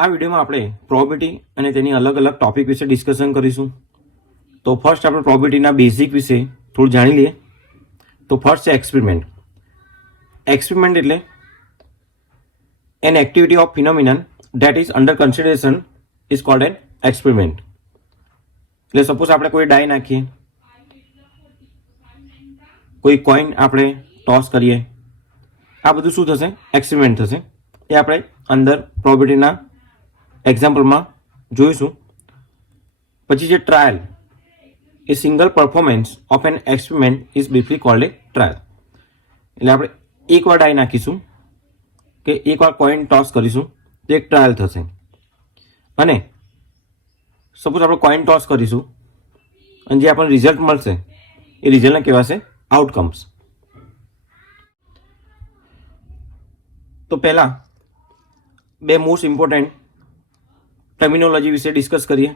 આ વિડીયોમાં આપણે પ્રોબેબિલિટી અને તેની અલગ અલગ ટોપિક વિશે ડિસ્કશન કરીશું. તો ફર્સ્ટ આપણે પ્રોબેબિલિટીના બેઝિક વિશે થોડું જાણી લઈએ. તો ફર્સ્ટ છે એક્સપેરિમેન્ટ. એક્સપેરિમેન્ટ એટલે an activity of phenomenon that is under consideration is called an experiment. એટલે સપોઝ આપણે કોઈ ડાય નાખીએ, કોઈ કોઈન આપણે ટોસ કરીએ, આ બધું શું થશે? એક્સપેરિમેન્ટ થશે. એ આપણે અંદર પ્રોબેબિલિટીના એક્ઝામ્પલમાં જોઈશું. પછી જે trial, a single performance of an experiment is briefly called a trial. એટલે આપણે એકવાર ડાય નાખીશું કે એકવાર કોઈન ટોસ કરીશું તો એક ટ્રાયલ થશે. અને સપોઝ આપણે કોઈન ટોસ કરીશું અને જે આપણને રિઝલ્ટ મળશે એ રિઝલ્ટને કહેવાશે આઉટકમ્સ. તો પહેલાં બે મોસ્ટ ઇમ્પોર્ટન્ટ ટર્મિનોલોજી વિશે ડિસ્કસ કરીએ.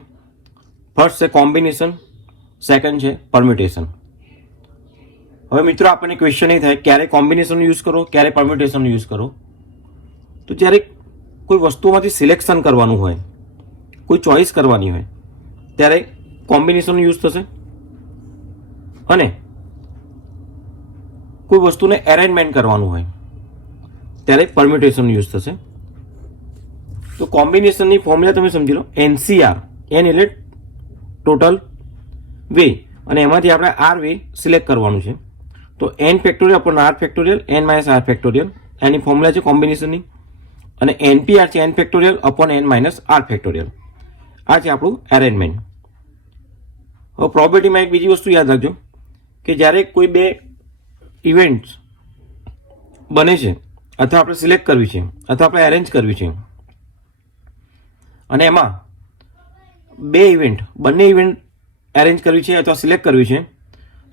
ફર્સ્ટ છે કોમ્બિનેશન, સેકન્ડ છે પરમ્યુટેશન. હવે મિત્રો આપણને ક્વેશ્ચન એ થાય ક્યારે કોમ્બિનેશન યુઝ કરો, ક્યારે પરમ્યુટેશન યુઝ કરો. તો જ્યારે કોઈ વસ્તુમાંથી સિલેક્શન કરવાનું હોય, કોઈ ચોઇસ કરવાની હોય, ત્યારે કોમ્બિનેશન યુઝ થશે. અને કોઈ વસ્તુને એરેન્જમેન્ટ કરવાનું હોય ત્યારે પરમ્યુટેશન યુઝ થશે. તો કોમ્બિનેશનની ફોર્મ્યુલા તમે સમજી લો. NCR, એન એટલે ટોટલ વે, અને એમાંથી આપણે આર વે સિલેક્ટ કરવાનું છે. તો n factorial upon r factorial n minus r factorial, એની ફોર્મ્યુલા છે કોમ્બિનેશનની. અને NPR છે n factorial upon n minus r factorial. આ છે આપણું એરેન્જમેન્ટ. હવે પ્રોબેબિલિટીમાં એક બીજી વસ્તુ યાદ રાખજો કે જ્યારે કોઈ બે ઇવેન્ટ્સ બને છે, અથવા આપણે સિલેક્ટ કરવી છે, અથવા આપણે એરેન્જ કરવી છે, અને એમાં બંને ઇવેન્ટ એરેન્જ કરવી છે અથવા સિલેક્ટ કરવી છે,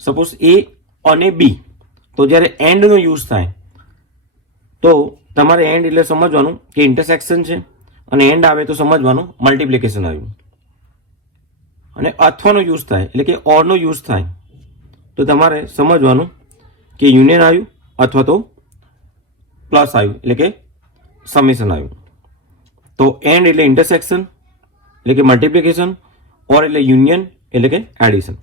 સપોઝ A અને B, તો જ્યારે એન્ડનો યુઝ થાય તો તમારે એન્ડ એટલે સમજવાનું કે ઇન્ટરસેક્શન છે, અને એન્ડ આવે તો સમજવાનું મલ્ટિપ્લિકેશન આવ્યું. અને અથવાનો યુઝ થાય એટલે કે ઓરનો યુઝ થાય તો તમારે સમજવાનું કે યુનિયન આવ્યું અથવા તો પ્લસ આવ્યું એટલે કે સમેશન આવ્યું. તો એન્ડ એટલે ઇન્ટરસેક્શન એટલે કે મલ્ટિપ્લિકેશન, ઓર એટલે યુનિયન એટલે કે એડિશન.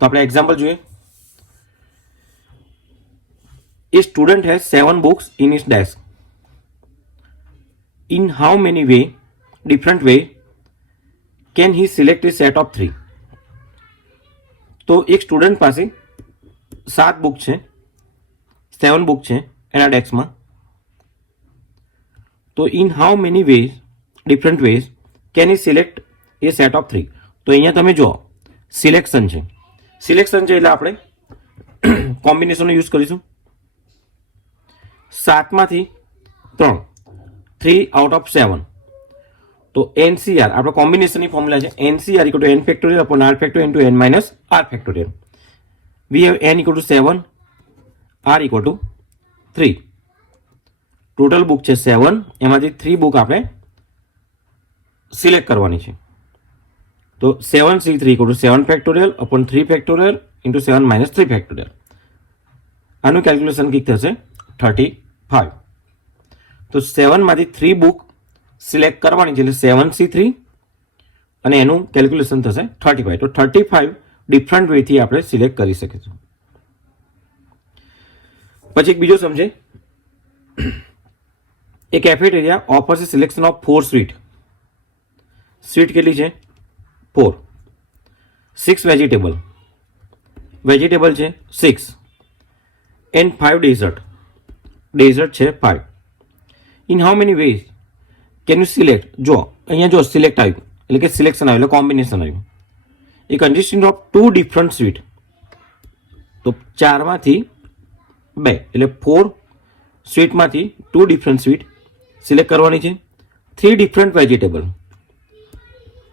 તો આપણે એક્ઝામ્પલ જોઈએ. A student has 7 books in his desk. In how many different way can he select a set of 3? તો એક સ્ટુડન્ટ પાસે 7 બુક છે, 7 બુક છે એના ડેસ્કમાં. તો in how many different ways can he select a set of 3? તો અહીંયા તમે જો સિલેક્શન છે એટલે આપણે કોમ્બિનેશનનો યુઝ કરીશું. 7માંથી 3 આઉટ ઓફ 7. તો NCR આપણે કોમ્બિનેશનની ફોર્મ્યુલા છે NCR equal to n factorial upon r factorial into n minus r factorial. We have n equal to 7, r equal to 3. Total book છે 7, એમાંથી 3 બુક આપણે સિલેક્ટ કરવાની છે. તો 7C3 equal to 7 factorial upon 3 factorial into 7 minus 3 factorial. આનું calculation કંઈક થશે 35. તો 7માંથી 3 બુક સિલેક્ટ કરવાની છે એટલે 7C3, અને એનું કેલ્ક્યુલેશન થશે 35. તો 35 ડિફરન્ટ વેથી આપણે સિલેક્ટ કરી શકીશું. પછી એક બીજો સમજે. A cafeteria offers a selection of 4 sweet. Sweet કેટલી છે? 4. 6 વેજીટેબલ છે 6, એન્ડ 5 ડેઝર્ટ છે 5. In how many ways can you select? જો અહીંયા જો સિલેક્ટ આવ્યું એટલે કે સિલેક્શન આવ્યું એટલે કોમ્બિનેશન આવ્યું. એ કન્સિસ્ટિંગ ઓફ 2 ડિફરન્ટ સ્વીટ. તો 4માંથી 2 એટલે 4 સ્વીટમાંથી 2 ડિફરન્ટ સ્વીટ સિલેક્ટ કરવાની છે. 3 ડિફરન્ટ વેજીટેબલ,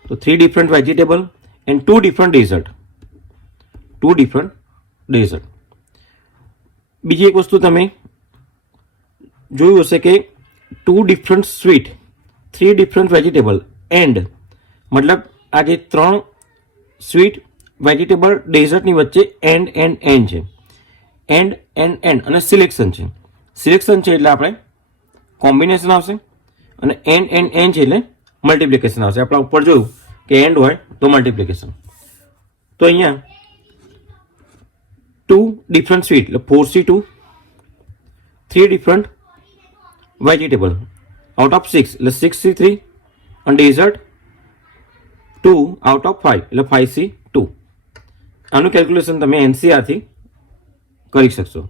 તો 3 different vegetable and 2 different dessert. બીજી એક વસ્તુ તમે જોયું હશે કે 2 different sweet, 3 different vegetable and, મતલબ આ જે 3 સ્વીટ વેજીટેબલ ડેઝર્ટની વચ્ચે એન્ડ છે. એન્ડ અને સિલેક્શન છે એટલે આપણે કોમ્બિનેશન આવશે. અને એન છે એટલે મલ્ટિપ્લિકેશન આવશે. આપણે ઉપર જોયું કે એન્ડ હોય તો મલ્ટિપ્લિકેશન. તો અહીંયા 2 ડિફરન્ટ સ્વીટ એટલે 4C2, 3 different vegetable out of 6 એટલે 6C3 અને ડેઝર્ટ 2 આઉટ ઓફ 5 એટલે 5C2. આનું કેલ્ક્યુલેશન તમે NCR થી કરી શકશો.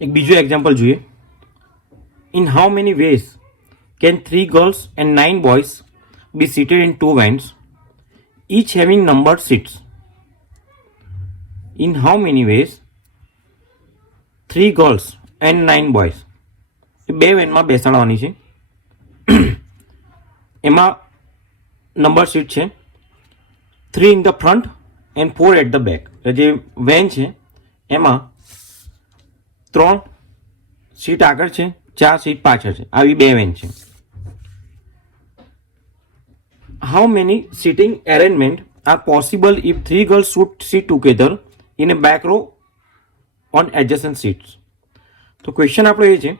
એક બીજું એક્ઝામ્પલ જોઈએ. In how many ways can 3 girls and 9 boys be seated in 2 vans, each having numbered seats? In how many ways 3 girls and 9 boys બે વેનમાં બેસાડવાની છે. એમાં નંબર સીટ છે 3 in the front and 4 at the back. જે van છે એમાં 3 seat આગળ છે, 4 seat પાછળ છે. આવી બે વેન છે. How many seating arrangement are possible if 3 girls should sit together in a back row on adjacent seats? તો ક્વેશ્ચન આપણો એ છે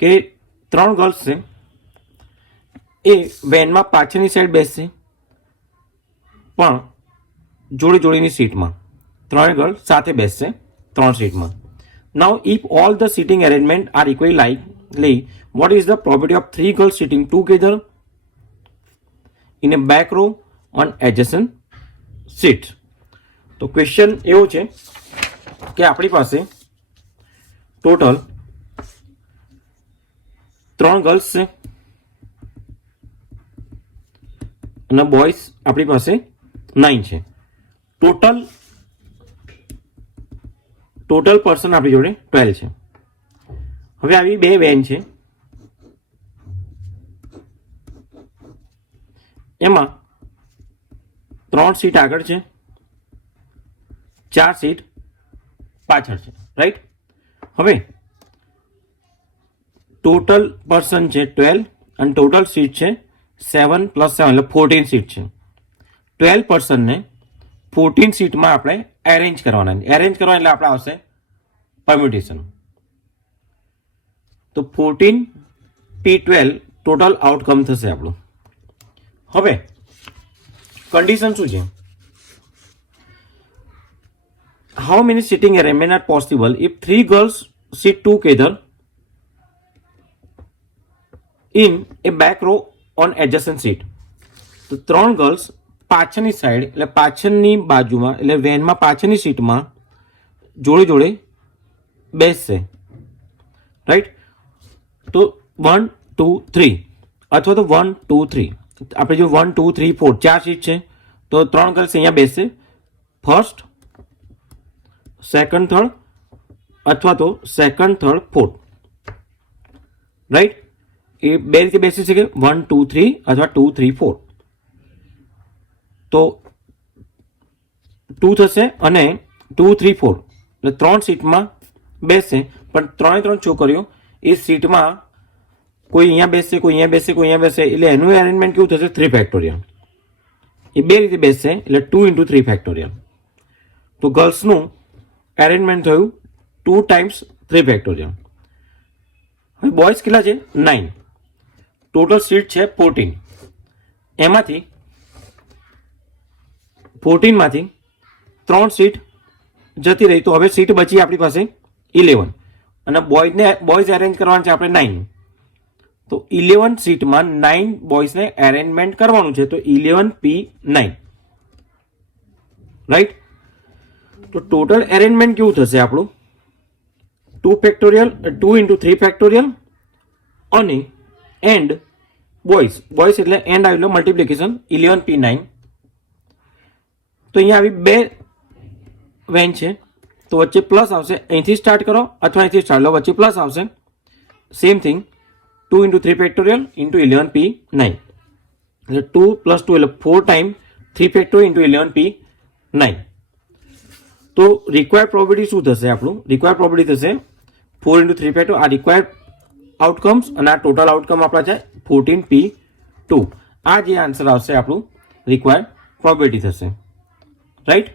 કે 3 ગર્લ્સ છે એ વેનમાં પાછળની સાઈડ બેસશે પણ જોડે જોડીની સીટમાં. 3 ગર્લ્સ સાથે બેસશે 3 સીટમાં. Now if all the seating arrangement are equally likely, what is the probability of 3 girls sitting together in a back row on adjacent seats? તો ક્વેશ્ચન એવો છે કે આપણી પાસે ટોટલ 3 ગર્લ્સ છે અને બોયઝ આપણી પાસે 9 છે. ટોટલ પર્સન આપણી જોડે 12 છે. હવે આવી બે વેન છે એમાં 3 સીટ આગળ છે, 4 સીટ પાછળ છે. રાઈટ. હવે ટોટલ પર્સન છે 12 અને ટોટલ સીટ છે 7 + 7 એટલે 14 સીટ છે. 12 પર્સનને 14 સીટમાં આપણે એરેન્જ કરવાના. એરેન્જ કરવા એટલે આપણે આવશે પરમ્યુટેશન. તો 14P12 ટોટલ આઉટકમ થશે આપણું. હવે કન્ડિશન શું છે? How many sitting arrangement are possible if 3 girls sit together in a back row on adjacent seat? તો 3 ગર્લ્સ પાછળની સાઈડ એટલે પાછળની બાજુમાં એટલે વેનમાં પાછળની સીટમાં જોડે જોડે બેસશે. રાઈટ. તો 1 2 3 અથવા તો 1 2 3 આપણે જો 1 2 3 4 4 સીટ છે તો 3 ગર્લ્સ અહીંયા બેસશે ફર્સ્ટ, સેકન્ડ, થર્ડ અથવા તો સેકન્ડ, થર્ડ, ફોર્થ. રાઈટ. એ બે રીતે બેસી શકે 1 2 3 અથવા 2 3 4. તો 2 થશે અને 2 3 4 એટલે 3 સીટમાં બેસશે પણ 3 છોકરીઓ એ સીટમાં કોઈ અહીંયા બેસશે, કોઈ અહીંયા બેસશે, કોઈ અહીંયા બેસશે એટલે એનું અરેન્જમેન્ટ કેવું થશે 3 ફેક્ટોરિયલ. એ બે રીતે બેસશે એટલે 2 × 3 ફેક્ટોરિયલ. તો ગર્લ્સનું અરેન્જમેન્ટ થયું 2 × 3 ફેક્ટોરિયલ. હવે બોયઝ કેટલા છે 9. ટોટલ સીટ છે 14. એમાંથી 14 માંથી 3 સીટ જતી રહી તો હવે સીટ બચી આપણી પાસે 11 અને બોયઝ અરેન્જ કરવાના છે આપણે 9. તો 11 સીટમાં 9 બોયઝને અરેન્જમેન્ટ કરવાનું છે તો 11P9. રાઈટ. તો ટોટલ અરેન્જમેન્ટ કેવું થશે આપણું 2 ફેક્ટોરિયલ 2 × 3 ફેક્ટોરિયલ અને એન્ડ બોયઝ એટલે એન્ડ આવેલો મલ્ટિપ્લિકેશન 11P9. તો અહીંયા આવી બે વેન છે તો વચ્ચે પ્લસ આવશે. અહીંથી સ્ટાર્ટ કરો અથવા અહીંથી સ્ટાર્ટ લો, વચ્ચે પ્લસ આવશે. સેમ થિંગ 2 × 3 ફેક્ટોરિયલ × 11P9 એટલે 2 + 2 એટલે 4 ટાઈમ 3 ફેક્ટોરિયલ × 11P9. તો રિક્વાયર્ડ પ્રોબેબિલિટી શું થશે આપણું? રિક્વાયર્ડ પ્રોબેબિલિટી થશે 4 × 3 ફેક્ટોરિયલ. આ રિક્વાયર્ડ આઉટકમ્સ અને આ ટોટલ આઉટકમ આપણા છે 14P2. આ જે આન્સર આવશે આપણું રિક્વાયર્ડ પ્રોબેબિલિટી થશે. રાઈટ.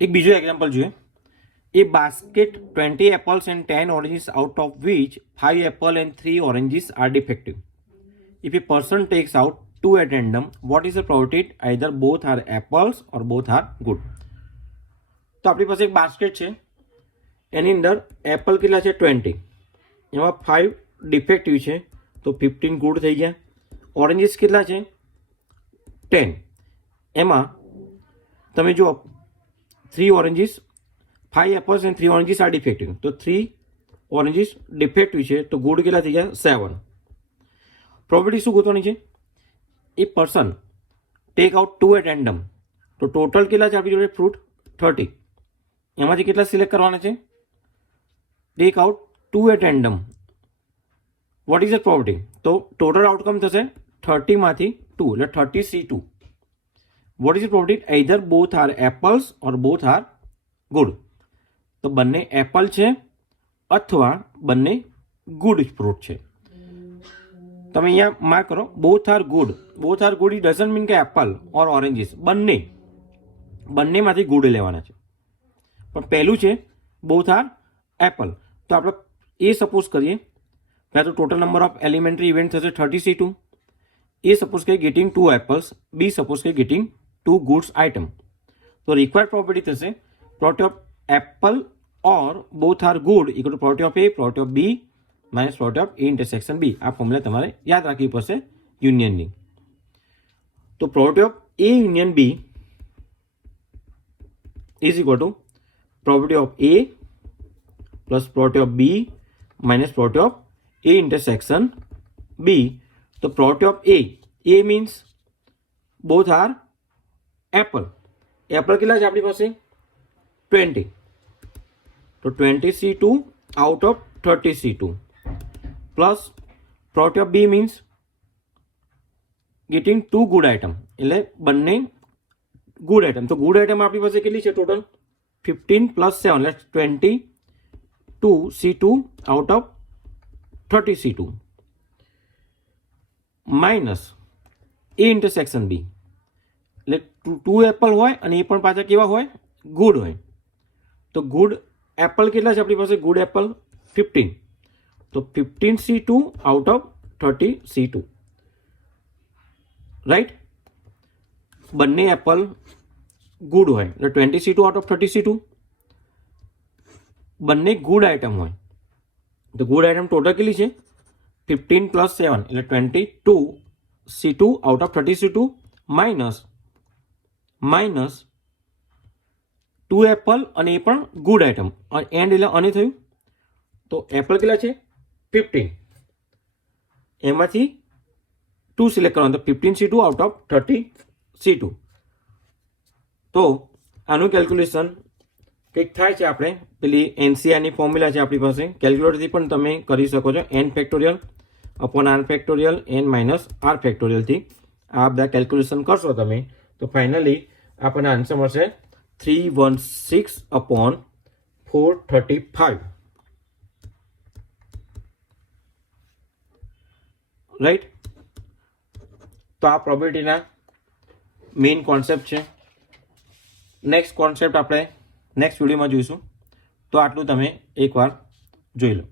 એક બીજો એક્ઝામ્પલ જોઈએ. A basket 20 apples and 10 oranges, out of which 5 apples and 3 oranges are defective. If a person takes out 2 at random, what is the probability either both are apples or both are good? તો આપણી પાસે એક basket છે, એની અંદર Apple કેટલા છે 20, એમાં 5 defective છે તો 15 ગુડ થઈ ગયા. ઓરેન્જીસ કેટલા છે 10, એમાં તમે જુઓ 3 oranges, 5 apples and 3 oranges are defective, તો 3 ઓરેન્જીસ ડિફેક્ટિવ છે તો ગુડ કેટલા થઈ ગયા 7. પ્રોબેબિલિટી શું ગોતવાની છે? A person take out 2 at random, તો ટોટલ કેટલા છે આપણી જોડે ફ્રૂટ 30, એમાંથી કેટલા સિલેક્ટ કરવાના છે? Take out 2 at random. What is the probability? તો ટોટલ આઉટકમ થશે 30 માંથી 2 એટલે 30C2. What is the probability? Either both are apples or both are good. તો બંને એપલ છે અથવા બંને ગુડ ફ્રૂટ છે. તમે અહીંયા માર્ક કરો, both are good. Both are good it doesn't mean કે એપલ ઓર ઓરેન્જીસ, બંનેમાંથી ગુડ લેવાના છે. પણ પહેલું છે બોથ આર એપલ, તો આપણે એ સપોઝ કરીએ પહેલાં તો total number of elementary event થશે 30C2. એ સપોઝ કે ગેટિંગ 2 એપલ્સ, બી સપોઝ કે ગેટિંગ 2 ગુડ્સ આઇટમ. તો રિક્વાયર્ડ પ્રોપર્ટી થશે property of apple or both are good equal to property of A, property of B minus property of A intersection B. આ formula તમારે યાદ રાખવી પડશે યુનિયનની. તો property of A union B is equal to property of A plus property of B minus property of A intersection B. તો property of A means both are apple. Apple કેટલા છે આપણી પાસે 20, તો 20C2 out of 30C2 plus property of B means getting 2 good item, એટલે બંને good item. તો good item આપણી પાસે કેટલી છે ટોટલ 15 પ્લસ 7 એટલે 22C2 out of 30C2 minus A intersection B, એટલે 2 એપલ હોય અને એ પણ પાછા કેવા હોય ગુડ હોય. તો ગુડ એપલ કેટલા છે આપણી પાસે? ગુડ એપલ 15, તો 15C2 out of 30C2 right. બંને એપલ ગુડ હોય એટલે 20C2 આઉટ ઓફ 30C2. બંને ગુડ આઇટમ હોય તો ગુડ આઇટમ ટોટલ કેટલી છે 15 પ્લસ 7 એટલે 22C2 out of 30C2 minus 2 Apple અને એ પણ ગુડ આઇટમ એન્ડ એટલે અને થયું. તો એપલ કેટલા છે 15, એમાંથી 2 સિલેક્ટ કરવાનું, તો 15C2 આઉટ ઓફ 30C2. તો આનું કેલ્ક્યુલેશન કંઈક થાય છે. આપણે પેલી એનસીઆરની ફોર્મ્યુલા છે આપણી પાસે, કેલ્ક્યુલેટરથી પણ તમે કરી શકો છો. n factorial upon r factorial n minus r ફેક્ટોરિયલથી આ બધા કેલ્ક્યુલેશન કરશો તમે તો ફાઇનલી આપણને આન્સર મળશે 316 અપોન 435 રાઈટ. તો આ પ્રોબેબિલિટીના મેઇન કોન્સેપ્ટ છે. નેક્સ્ટ કોન્સેપ્ટ આપણે નેક્સ્ટ વિડીયોમાં જોઈશું. તો આટલું તમે એકવાર જોઈ લો.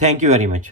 Thank you very much.